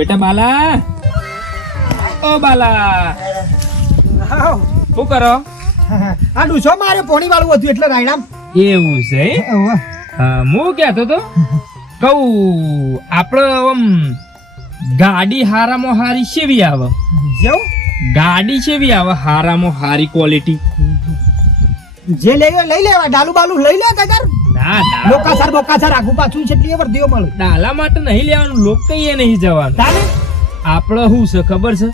બેટા બાલા, ઓ બાલા, શું કરો? આ ડૂસો મારે પોણી વાળું હતું એટલે રાયણામ. એવું છે? હું કહેતો તો કહું આપડે આમ ગાડી હારામાં હારી કેવી આવે? જેવું ગાડી કેવી આવે હારામાં હારી ક્વોલિટી? જે લઈ લેવા ડાલુ બાલુ લઈ લે તાર. ના ના, બોકાસર આગુ પાછું છેટલી વર્દીઓ મળે. ડાલા માટે નહીં લેવાનું, લોક કઈ નહીં જવાનું. તાને આપડે શું છે ખબર છે?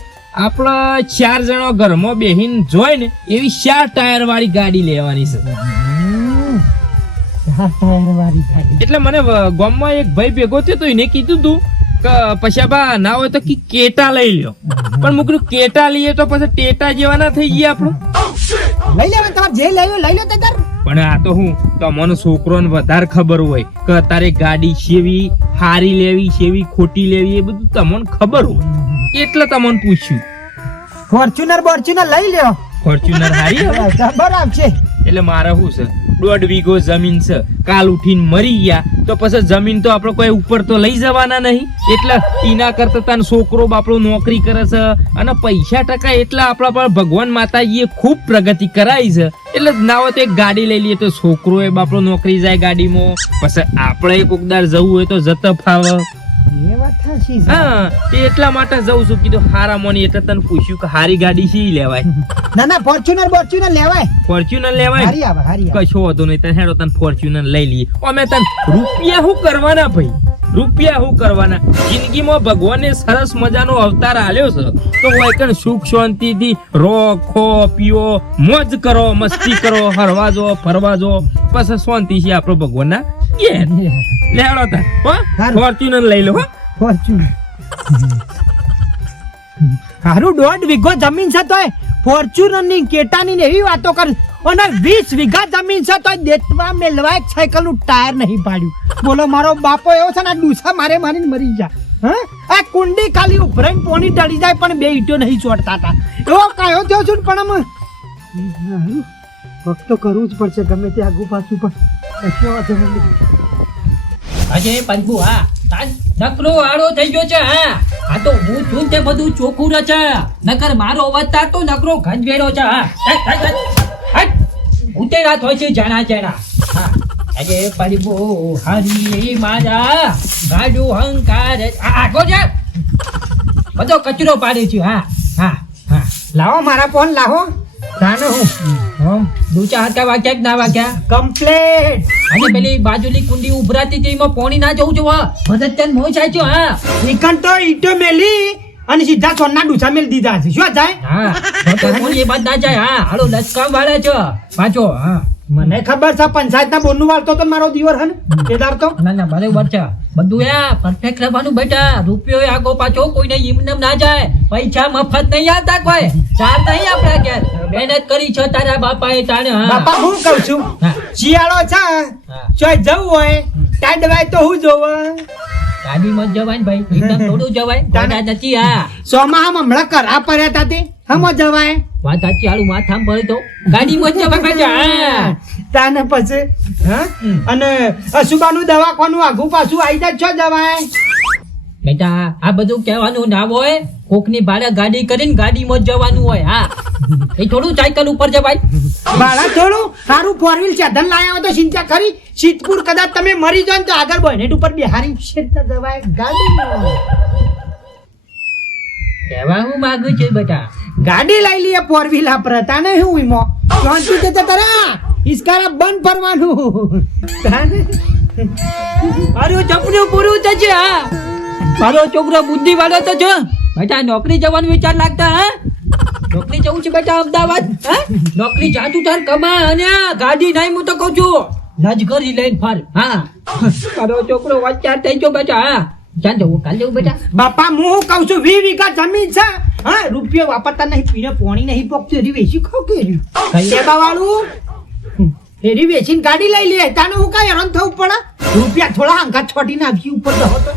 આપડે 4 જણા ઘરમાં બેહીન જોઈ ને એવી 4 ટાયર વાળી ગાડી લેવાની છે. એટલે મને ગામમાં એક ભાઈ ભેગો થયો તો એને કીધું તું કે પછી બા ના હોય તો કેટા લઈ લ્યો, પણ મુકરું કેટા લઈએ તો પછી ટેટા જેવા ના થઈ ગયા આપણું. લઈ લેવા તમારે જે લઈ લો તાર. પણ આ તો હું તમને છોકરોને વધારે ખબર હોય કે તારે ગાડી શેવી હારી લેવી શેવી ખોટી લેવી એ બધું તમને ખબર હોય એટલે તમને પૂછ્યું. ફોર્ચ્યુનર લઈ લ્યો. ફોર્ચ્યુનર હારી બરાબર છે. એટલે મારે શું છે 1.5 વીઘો જમીન છે, કાલ ઉઠીને મરી ગયા તો પછી જમીન તો આપણે કોઈ ઉપર તો લઈ જવાના નહીં. એટલે એના કરતા તાન છોકરો બાપડો નોકરી કરે છે અને પૈસા ટકા એટલે આપણા પર ભગવાન માતાજીએ ખૂબ પ્રગતિ કરાવી છે. એટલે ના હોય તો એક ગાડી લઈ લઈએ તો છોકરો એ બાપડો નોકરી જાય ગાડીમાં, પછી આપણે કોકદાર જવું હોય તો જતા ફાવે. એ વાત સાચી છે. હા, એટલા માટે જઉં છું. કીધું હારા મોની એટલે તને પૂછ્યું કે હારી ગાડી શી લેવાય? ના ફોર્ચ્યુનર લેવાય. ફોર્ચ્યુનર લેવાય. હારી આવે. કશો વાંધો નહીં, તને હેડો તને ફોર્ચ્યુનર લઈ લઈએ. અમે તને રૂપિયા શું કરવાના ભાઈ? રૂપિયા શું કરવાના? જિંદગીમાં ભગવાને સરસ મજાનો અવતાર આલ્યો છે તો હોય કણ સુખ શાંતિથી રો ખો પીઓ મોજ કરો, મસ્તી કરો, હરવા જો ફરવા જો, પછી શાંતિ છે આપણો ભગવાનના લેવડો તા. ફોર્ચ્યુનર લઈ લો. ફોર્ચ્યુનર હારું 1.5 વીઘો જમીન છે તોય ફોર્ચ્યુનર ની કેટાની ને એવી વાતો કર. અને 20 વીઘા જમીન છે તોય દેતવા મેલવા એક સાયકલ નું ટાયર નહીં પાડ્યું. બોલો મારો બાપો એવો છે ને ડૂસા મારીને મરી જા. આ કુંડી ખાલી ઉભરાઈને પોણી ટળી જાય પણ બે ઈટો નહીં ચોટતા હતા. એવો કાયો થયો છું પણ વખત તો કરવું જ પડશે ગમે તે આગુ પાછું પણ. અજય પંકુ હા નકરો આડો થઈ ગયો છે. હા આ તો હું છું તે બધું ચોખ્ખું રહે છે, નકર મારો અવાજ તો નકરો ગંજવેરો છે. હા ઉતે રાત હોય છે જાણા જાણા. હા અજય પંકુ હરી મારા ગાડુ હંકાર આગો છે બધો કચરો પાડે છે. હા લાવો મારા ફોન લાવો. જાનો હું દૂચા હાથ વાગ્યા કે ના વાગ્યા કમ્પ્લેટ. અને પેલી બાજુની કુંડી ઉભરાતી હતી એમાં પોણી ના જવું જોવા મદદ તેન મોય જાય છે. હા નિકન તો ઈટો મેલી અને સીધા સોના ડૂસા મેલ દીધા છે. શું જાય? હા તો પોણી એ બાદ ના જાય. હા હાલો લસકામ વાળા છે પાછો. હા મને ખબર છે પંચાયત ના બોનનું વાળતો તો મારો દીવર હે ને કેદાર તો. ના બરાબર છે બધું. યા પરફેક્ટ રહેવાનું બેટા. રૂપિયો આગો પાછો કોઈને એમનેમ ના જાય. પૈસા મફત નહીં આવતા કોઈ. ચાર નહીં આપડા ઘેર મહેનત કરી છે તારા બાપાએ તાણે. બાપા હું કહું છું શિયાળો છે ચોય જવું હોય ટાડવાય તો હું જોવે ગાડીમાં જવાય ભાઈ, એકદમ થોડું જવાય. ગાડા નથી. હા સોમાં હમણાં કરા પડ્યા હતા તે હમો જવાય. વાત સાચી. હાલું માથામાં પડી તો ગાડીમાં જ જવાય પાછા. તાને પછી અને અસુબાનું દવાખાનું આગુ પાછું આવી જાય છો જવાય. બેટા આ બધું કહેવાનું ના હોય. કોકની ભાડે ગાડી કરીને ગાડીમાં જ જવાનું હોય. હા એ થોડું સાયકલ ઉપર જવાય. ભાડા થોડું સારું 4 વ્હીલ સાધન લાયા હોય તો ચિંતા ખરી. સિદ્ધપુર કદાચ તમે મરી જાવ તો આગળ બોનેટ ઉપર બિહારી શેરતા જવાય ગાડી. કહેવા હું માંગુ છું બેટા ગાડી લઈ લઈએ 4 વ્હીલ આપરતા ને હું ઈમો શાંતિ તે તરા ઈસ્કારા બંધ ફરવાનું. મારું સપનું પૂરું થશે. હા મારો છોકરો બુદ્ધિ વાળો તો છે બેટા. નોકરી જવાનું વિચાર લાગતા. હા નોકરી જવું છે બેટા અમદાવાદ. હા નોકરી જાતું તાર કમા અને ગાડી નહીં હું તો કહું છું લજગરી લઈને ફર. હા મારો છોકરો વચ્ચાર થઈ ગયો બેટા. હા ચાલ જવું કાલ જવું બેટા. બાપા હું કહું છું 20 વીઘા જમીન છે. હા રૂપિયો વાપરતા નહીં, પીને પોણી નહીં પોકતું એરી વેચી ખાવ કે લેબા વાળું એરી વેચીને ગાડી લઈ લે. તાને હું કઈ હેરાન થવું પડે? રૂપિયા થોડા હંકા છોટી નાખી ઉપર જવો તો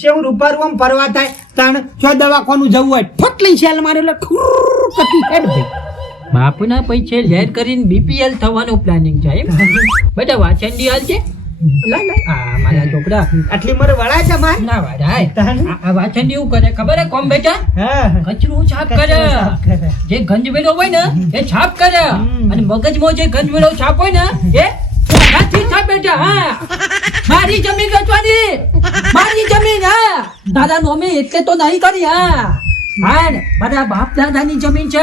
શું રૂપારું આમ ફરવા થાય. તાણ જો દવાખાનું જવું હોય ફટ લઈ સેલ મારે એટલે ખુર કતી હેડ ભાઈ. બાપના પૈસે લેર કરીને બીપીએલ થવાનું પ્લાનિંગ છે એમ બેટા. વાચંડી હાલ છે આ મારા છોકરા આટલી મરે વળાય છે માર ના વાડાય તાન? આ વાછન એવું કરે ખબર હે કોમ બેટા હા કચરો છાપ કરે કરે. જે ગંજવેલો હોય ને એ છાપ કરે અને મગજમાં જે ગંજવેલો છાપ હોય ને એ પોતાથી છાપ બેટા હા મારી જમીન વેચવાની મારી જમીન હા દાદા નોમે એટલે તો નહીં કરી હા હા ને, મારા બાપ દાદાની જમીન છે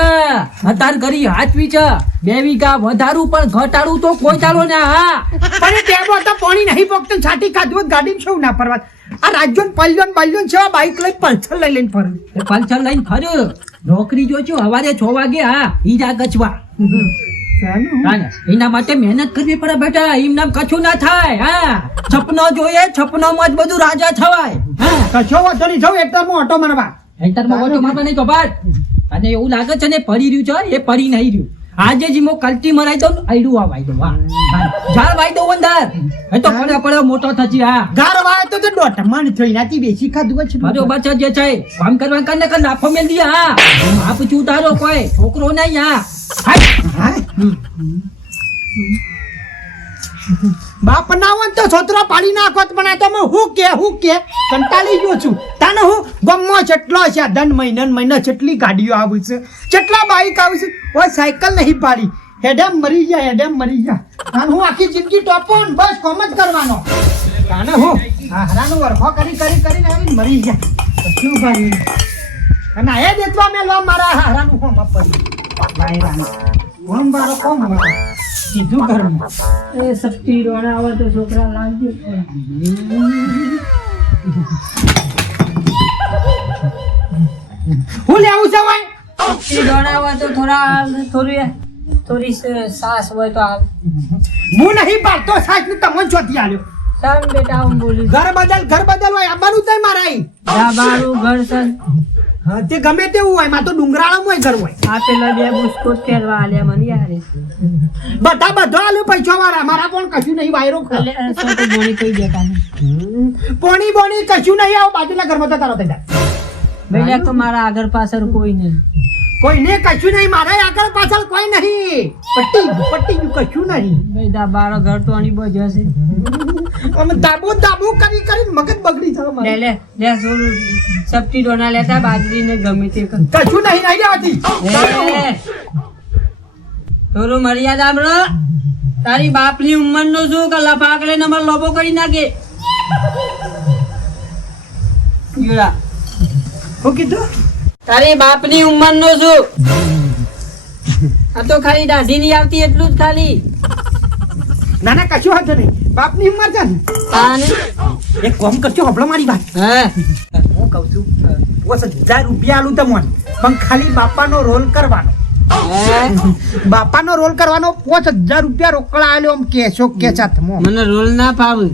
અત્યાર કરી હાચવી છે 2 વીઘા વધારું પણ ઘટાડું તો કોઈ ચાલો ને હા પણ ટેબો તો પાણી નહીં પોકતું છાટી કાઢવું હોય, ગાડીમાં શું ના ફરવા આ રાજ્યો પલ્યોન બલ્યોન છે બાઈક લઈ પલ્સર લઈ લઈને ફરું એ પલ્સર લઈને ફર્યો નોકરી જોજો સવારે 6 વાગે હા હીરા ગચવા હા ને, એના માટે મહેનત કરવી પડે બેટા એમ નામ કશું ના થાય હા સપનો જોઈએ સપનામાં જ બધું રાજા થવાય હા કશો વાંધો નહીં જાઉં એકદમ ઓટો મારવા એન્ટરમાં ઓટો મારવા નહીં કપાટ અને એવું લાગે છે ને પડી રહ્યું છે એ પડી નહીં રહ્યું આજે જ મો કલ્ટી મરાઈ દો આઈડું આ વાઈ દો વાહ ઝાડ વાઈ દો અંદર એ તો પડે પડે મોટો થજી હા ગાર વાય તો દોઢ મણ થઈ નાથી બેસી ખાધું છે બરોબર છે જે છે કામ કરવા કને કને નાફો મેલ દી હા આપ ચૂતારો કોઈ છોકરો નહીં હા બાપ ના હોય તો છોતરો પાડી નાખોત પણ આ તો હું કે કંટાળી ગયો છું તાને હું ગમો જેટલો છે દન મહિના જેટલી ગાડીઓ આવી છે જેટલા બાઈક આવી છે ઓય સાયકલ નહીં પાડી હેડેમ મરી જા તાને હું આખી જિંદગી ટોપોન બસ કોમ જ કરવાનો તાને હું હારાનો વરફો કરીને આવીને મરી જા શું ભાઈ અને આ દેતવા મેલવા મારા હારાનું કોમ પડી બાયરાનું કોમ બારો કોમ સીધું ઘરમાં એ સસ્તી રોણા આવે તો છોકરા લાવજો હું લેવું છે ભાઈ સસ્તી રોણા આવે તો થોડી સાસ હોય તો હાલ હું નહીં પાડતો સાચ ને તમને ચોથી આલ્યો સારું બેટા હું બોલું ઘર બદલ હોય આબાનું તઈ મારાઈ ડાબારું ઘર સન હા તે ગમે તેવું હોય માં તો ડુંગરાળામાં હોય ઘર હોય આ પેલા 2 બુસ્કોટ તેલવા આલ્યા મને યાર બધો આલ્યો પૈસા વાળા મારા પણ કશું નહીં વાયરો અલે સો તો બોલી કોઈ દેતા પોણી કશું નહીં આવો બાજુના ઘરમાં તો તારો થઈ જાય બેટા તો મારા આગળ પાછળ કોઈ નહીં કોઈને કશું નહીં મારા આગળ પાછળ કોઈ નહીં પટ્ટી ગયું કશું નહીં બેટા બારો ઘર તો આની બજ હશે અમે દાબુ કરી મગજ બગડી થયો લે મારે લે લે સોરું સપટી ડોના લેતા બાજરીને ગમે તે કર કશું નહીં આવતી થોડું મર્યાદા બ્રો તારી બાપની ઉંમરનો શું કે લફાકડે નંબર લોબો કરી નાખે યુરા હું કીધું તારી બાપની ઉંમરનો શું આ તો ખાલી દાઢી નહીં આવતી એટલું જ ખાલી ના કશું હતો નહીં બાપની ઉંમર છે ને તાને એક કામ કરજો હબળો મારી વાત હા હું કહું છું 10,000 રૂપિયા આલું તમને પણ ખાલી બાપાનો રોલ કરવાનો બાપાનો રોલ કરવાનો 5,000 રૂપિયા રોકડા આલ્યો આમ કેશો કે સાથમો મને રોલ ના ફાવે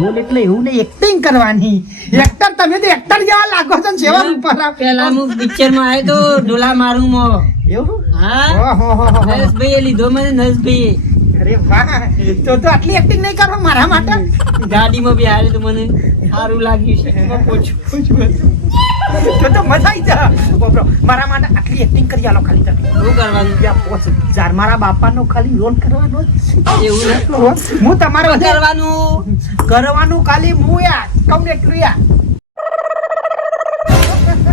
રોલ એટલે એવું નહીં એક્ટિંગ કરવાની એક્ટર તમે તો એક્ટર જેવા લાગો છો ને સેવા ઉપર પેલા હું પિક્ચર માં આવ્યો તો ડોલા મારું મો એવું હા ઓહો નરેશભાઈ એ લીધો મને નરેશભાઈ અરે વાહ તો આટલી એક્ટિંગ નહીં કરો મારા માટે ગાડીમાં બી હારે તો મને સારું લાગ્યું છે પૂછું તો મજા આવી જા બોબરો મારા માટે આટલી એક્ટિંગ કરી આલો ખાલી તમે શું કરવાનું રૂપિયા 5,000 મારા બાપાનો ખાલી રોલ કરવાનો એવું નથી હું તમારો કરવાનું ખાલી હું યાર કહું ને એટલું યાર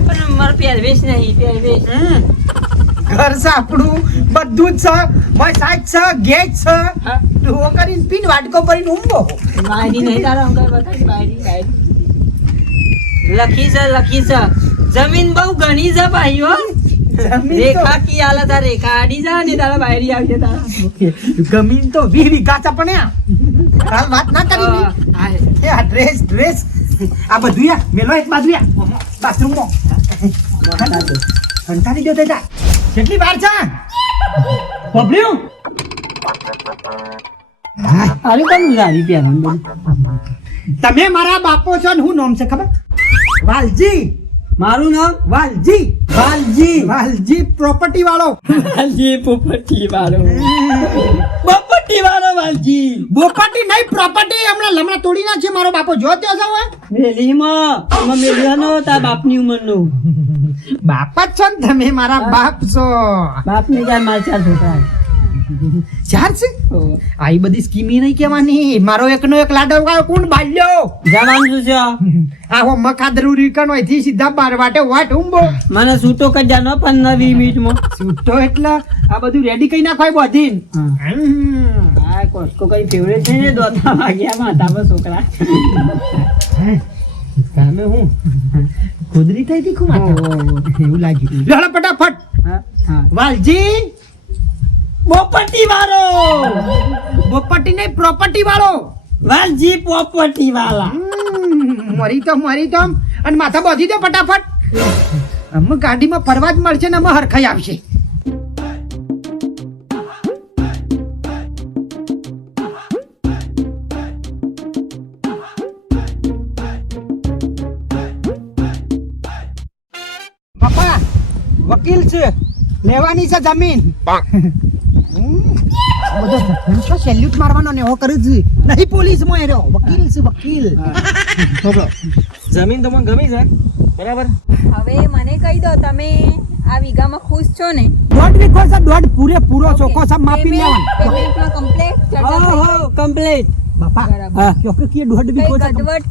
પણ મારે પહેરવેશ નહીં પહેરવેશ ઘર છે આપણું બધું જ છે મય સાચ છે ગેસ છે ડુઓ કરીને પીન વાટકો ભરીને ઊંઘો બાયરી નહીં તારા અંકલ બતાવી બાયરી લખી છે જમીન બહુ ઘણી છે ભાઈઓ રેખા કી હાલત આ રેખા આડી જા ને તારા બાયરી આવશે તારા ગમીન તો 20 વીઘા છે પણ યાર હાલ વાત ના કરી એ આ ડ્રેસ આ બધું યાર મેલો એક બાજુ યાર બાથરૂમમાં કંટાળી ગયો તેજા કેટલી વાર છે બબલ્યુ અરે કોણ ગાડી પહેરવાનું તમે મારા બાપો છો ને હું નામ છે ખબર વાલજી મારું નામ વાલજી પ્રોપર્ટી વાળો વાલજી પોપટી વાળો બોપટી નહીં પ્રોપર્ટી હમણાં લમણા તોડી નાખી મારો બાપો જો ત્યાં જાવ મેલીમાં મેલિયાનો તાર બાપની ઉંમરનો બાપ જ છો ને તમે મારા બાપ છો બાપને ક્યાં માર ચાર છોકરા ચાર છે આઈ બધી સ્કીમ નહીં કહેવાની મારો એકનો એક લાડો કાયો કોણ બાલ્યો જવાનું શું છે આ હો મકાદરું રીકણ હોય થી સીધા બાર વાટે વાટ ઉંબો મને છૂટો કરી જાનો 15-20 મિનિટમાં છૂટો એટલે આ બધું રેડી કરી નાખવાય બધી આ કોસ્કો કઈ ફેવરેટ છે ને દોતા વાગ્યા માથા પર છોકરા કામે હું ખુદરી થઈ હતી ખૂબ એવું લાગ્યું લડો ફટાફટ હા હા વાલજી પોપટી વાળો બોપટી નહીં પ્રોપર્ટી વાળો વાલજી પોપટી વાળા મરી તો અને માથા બાંધી દો ફટાફટ અમે ગાડીમાં ફરવા જ મળશે ને અમે હરખાઈ આવશે બાપા વકીલ છે લેવાની છે જમીન બધો સેલ્યુટ મારવાનો ને એવો કરું છું નહીં પોલીસ માં એરો વકીલ છે વકીલ જમીન તમને ગમી છે બરાબર હવે મને કહી દો તમે આ વીઘામાં ખુશ છો ને દોઢ વીઘો છે દોઢ પૂરેપૂરો ચોખ્ખો છે માપી લેવાનો પેમેન્ટમાં કમ્પ્લીટ ચર્ચા થઈ ગઈ? કમ્પ્લીટ બાપા હા. ચોખ્ખો કે દોઢ કઈ વીઘો છે ગડબડ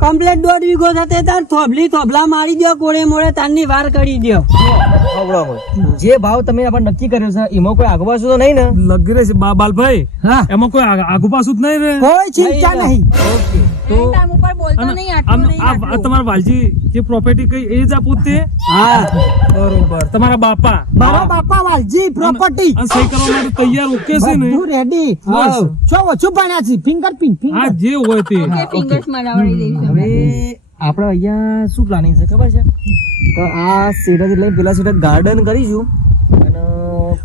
કમ્પ્લીટ 1.5 વીઘો થતે તાર થોબલા મારી દો કોળે મોળે તારની વાર કરી દો જે ભાવ તમે આપણે નક્કી કર્યો છે એમાં કોઈ આગુ પાછું તો નહીં ને લગી રહે છે બાલભાઈ હા એમાં કોઈ આગુ પાછું જ નહીં રે કોઈ ચિંતા નહીં એના ટાઈમ ઉપર બોલતો નહીં આટલું નહીં આ આટલું. તમારા વાલજી જે પ્રોપર્ટી કઈ એ જ આપો તે હા બરોબર તમારા બાપા મારા બાપા વાલજી પ્રોપર્ટી અને સહી કરવા માટે તૈયાર ઓકે છે ને બધું રેડી બસ. છો ઓછું ભણ્યા છે ફિંગરપ્રિન્ટ આ જે હોય તે કે fingers મરાવડી દઈશું. હવે આપણે અહીંયા શું પ્લાનિંગ છે ખબર છે તો આ સેટાથી લઈને પેલા સેટા ગાર્ડન કરીશું અને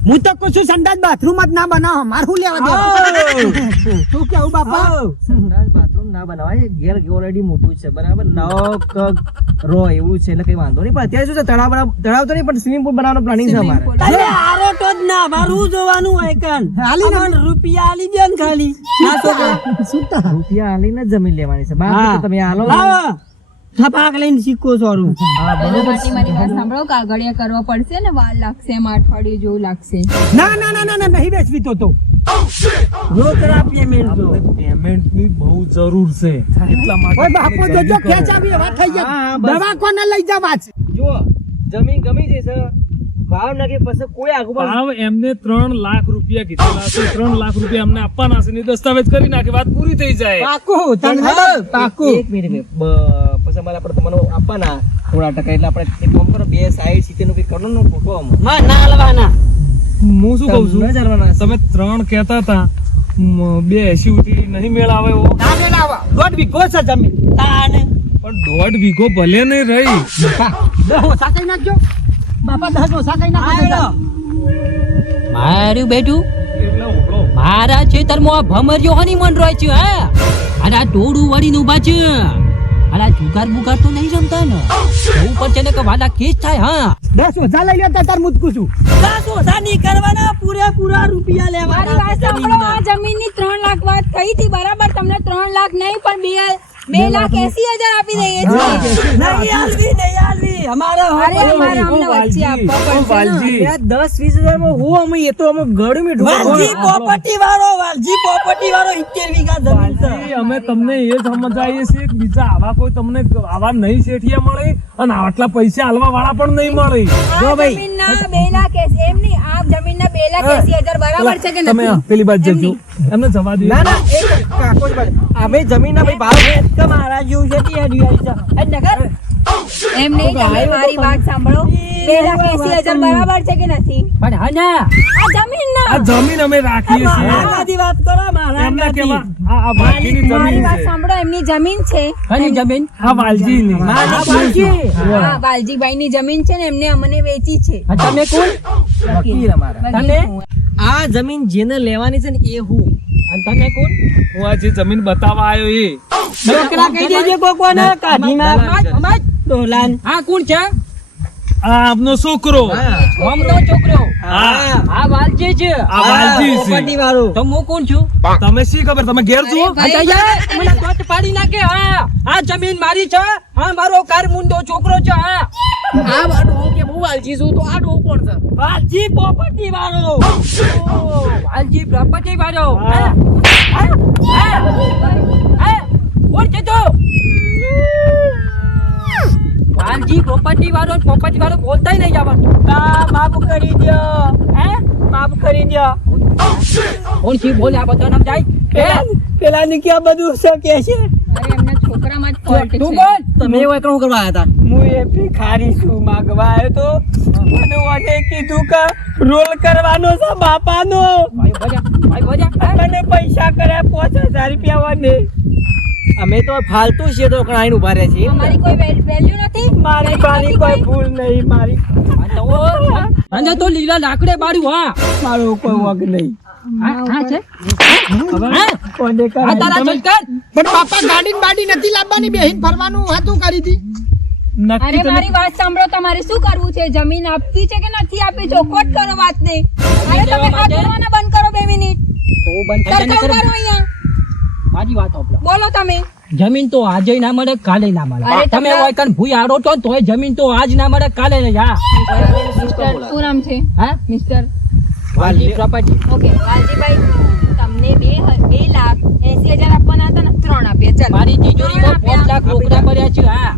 હું તો કુછ સંડાસ બાથરૂમ જ ના બનાવો મારું લેવા દે શું કેવું બાપા સંડાસ બાથરૂમ ના બનાવાય ઘેર ઓલરેડી મોટું છે બરાબર નવ રો એવું છે એટલે કઈ વાંધો નહીં પણ અત્યારે શું છે તળાવ તો નહીં પણ સ્વિમિંગ પૂલ બનાવવાનો પ્લાનિંગ છે Swimming અમારે pool. અરે આરો તો જ ના મારું જોવાનું હોય કાન હાલી ને. અમન રૂપિયા આલી દે ને ખાલી ના છોકરા શું તા રૂપિયા આલીને જ જમીન લેવાની છે બાપ હા. તો તમે આલો લાવો થપાક લઈને સિક્કો સોરું પેલા માટી મારી વાત સાંભળો કાગળિયા કરવા પડશે ને વાર લાગશે એમ અઠવાડિયું જેવું લાગશે ના ના ના ના ના નહીં વેચવી તો રોકડા પેમેન્ટ જો પેમેન્ટ ની બહુ જરૂર છે એટલા માટે ઓય બાપો તમે જોજો જલ્દી કરો. ખેંચાવી એવા થઈ હા, ગયા બસ. દવા કોને લઈ જવા છે જો જમીન ગમી જશે ભાવ નાખી પછી કોઈ આગુ પાછું ભાવ એમને 3 લાખ રૂપિયા કીધેલા છે 3 લાખ રૂપિયા અમને આપવાના છે ને દસ્તાવેજ કરી નાખે વાત પૂરી થઈ જાય પાકું તને પાકું એક મિનિટ પછી અમારે આપણે તમને આપવાના થોડા ટકા એટલે આપણે એક કામ કરો 2 સાઈડ સીતે નું કઈ કરો ને ફોટો આમાં માં ના લવાના હું શું કહું છું ના ચાલવાના તમે 3 કહેતા હતા 280 સુધી નહીં મેળ આવે એવો ના ને લાવા દોઢ વીઘો છે જમીન તાને પણ 1.5 વીઘો ભલે નહીં રહી બાપા 10 ઓછા કઈ નાખજો બાપા 10 ઓછા કઈ નાખજો મારું બેટું એટલે ઓળો મારા ખેતરમાં ભમર્યો હની મન રોય છે હા અને આ ટોળું વળીને ઊભા છે અને આ જુગાર બુગાર તો નહીં જમતા ને એવું પણ છે ને કે વાલા કેસ થાય હા 10 ઓછા લઈ લ્યો તો તાર મુદકું છું સાસુ સાની કરવાના પૂરેપૂરા રૂપિયા મારી લેવાના વાત સાંભળો આ જમીનની 3 લાખ વાત કહી હતી બરાબર તમને 3 લાખ નહીં પણ 2,80,000 આપી દઈએ છીએ નહીં આલવી અમારે અરે અમારે અમને વચ્ચે આપવા પડશે ને. વાલજી 10-20 માં હું અમે એ તો અમે ગળું મીઠું વાલજી પ્રોપર્ટી વાળો 70 વીઘા જમીન છે વાલજી, અમે તમને એ સમજાવીએ છીએ કે બીજા આવા કોઈ તમને આવા નહીં શેઠિયા મળે અને આટલા પૈસા આલવા વાળા પણ નહીં મળે આ જમીનના 2,80,000 એમ નહીં આ જમીનના 2,80,000 બરાબર છે કે તમે નથી પેલી બાજુ જજો એમને જવા દો ના ના એક કાકો જ બોલે. અમે જમીનના ભાઈ ભાવ તમારા જેવું છે તે હરિયાળી છે એ નગર એમ નહીં તમે મારી વાત સાંભળો 2,80,000 બરાબર છે કે નથી પણ હા ના આ જમીનના આ જમીન અમે રાખીએ છીએ મારાથી વાત કરો એમને મારા કેવા આ વાલજીની મારી જમીન વાત છે સાંભળો એમની જમીન છે હની જમીન આ વાલજીની હા વાલજીભાઈની જમીન છે ને એમને અમને વેચી છે હા, તમે કોણ વકીલ અમારા તમે આ જમીન જેને લેવાની છે ને એ હું અને તમે કોણ હું આ જે જમીન બતાવવા આવ્યો એ છોકરા કહી દેજે કોકોને કાઢી નાખ ડોલાન હા કોણ છે આ આપનો છોકરો ગામનો છોકરો હા આ વાલજી છે આ વાલજી છે પ્રોપર્ટી વાળો તો હું કોણ છું તમે શી ખબર તમે ઘેર જુઓ અચ્છા યાર મને દોત પાડી નાખે હા આ જમીન મારી છે હા મારો કાર મુંડો છોકરો છે હા આ વાડો કે હું વાલજી છું તો આ ડો કોણ છે વાલજી પ્રોપર્ટી વાળો વાલજી પ્રોપર્ટી વાળો હા કોણ છે તો વાલજી પ્રોપર્ટી વાળો બોલતા નહીં આવડતું માફ કરી દો હે માફ કરી દો કોણ છે બોલે આ બધા નામ જાય પેલા ની ક્યાં બધું છે કે છે અરે એમના છોકરામાં જ fault તું છે. બોલ તમે એવું એકલું કરવા આવ્યા હતા હું એ ભિખારી છું માગવા આવ્યો તો મને ઓને કીધું કે રોલ કરવાનો છે બાપાનો ભાઈ બોજા મને પૈસા કર્યા 5000 રૂપિયા વને અમે તો ફાલતુ છીએ તો આઈને ઉભા રહે છે અમારી કોઈ વેલ્યુ નથી મારી Value બાની નથી કોઈ ભૂલ નહીં મારી અને તો લીલા લાકડે બાળ્યું હા મારો કોઈ વગ નહીં હા છે કોને આ કરાય તારા સંસ્કાર પણ બાપા ગાડી ને બાડી નથી લાવવાની બેહીન ફરવાનું હતું કરી હતી અરે મારી વાત સાંભળો તમારે શું કરવું છે જમીન આપવી છે કે નથી આપવી ચોખવટ કરો વાતને અરે તમે હાથ ધરવાના બંધ કરો 2 મિનિટ તો બંધ થઈ સરખા જાય ઉભા રહો અહીંયા મારી વાત સાંભળો બોલો તમે જમીન તો આજે ના મળે કાલે ના મળે અરે તમે તમને- હોય કન ભૂઈ આડો તો તોય જમીન તો આજ ના મળે કાલે નહીં હા મિસ્ટર શું નામ છે હા mister Valji property okay Valjibhai તમને 2,80,000 આપવાના હતા ને 3 આપ્યા ચાલો મારી તિજોરીમાં 5 લાખ રોકડા પડ્યા છે હા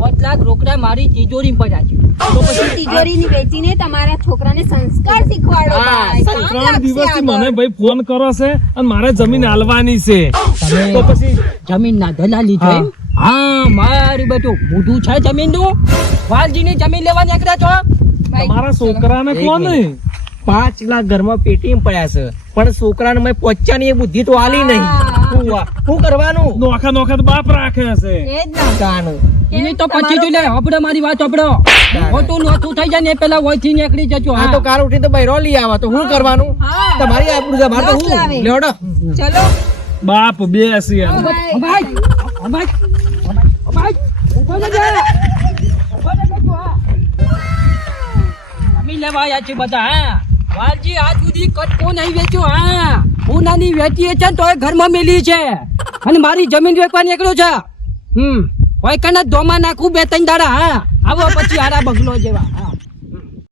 5 લાખ રોકડા મારી તિજોરીમાં પડ્યા છે તો પછી તિજોરીની વેચીને તમારા છોકરાને સંસ્કાર શીખવાડો ભાઈ કામ 3 લાગશે દિવસથી મને આગળ. ભાઈ ફોન કરો છે અને મારે જમીન હાલવાની છે તો તમે પછી જમીન ના દલાલી છો એમ? હા મારી બેટું મોઢું છે જમીન નું વાલજીની જમીન લેવા નીકળ્યા છો ભાઈ, તમારા છોકરાને કોણ 5 લાખ ઘરમાં પેટીમાં પડ્યા છે પણ છોકરાને મેં પહોંચ્યાની એ બુદ્ધિ તો આલી નહીં શું કરવાનું નોખા નોખા તો બાપ રાખે છે એ જ ના. કાન એની તો પછી જોઈ લે આપડે મારી વાત આપડો ખોટું નોતું થઈ જાય ને એ પેલા વયથી નીકળી જજો આ તો કાર ઉઠી તો બૈરો લઈ આવા તો શું કરવાનું હા. તમારી આબરૂ છે મારે તો દસ લાવે. હું લેવડો ચલો બાપ બે છે એમ. ભાઈ જમીન લેવા આવ્યા છે બધા હા વાલજી આજ સુધી કટકો નહીં વેચ્યો હા હું નાની વેચી છે ને તોય ઘરમાં મેલી છે અને મારી જમીન વેચવા નીકળ્યો છે હોય કને ધોમાં નાખું 2-3 દાડા હા આવો પછી હારા બગલો જેવા હા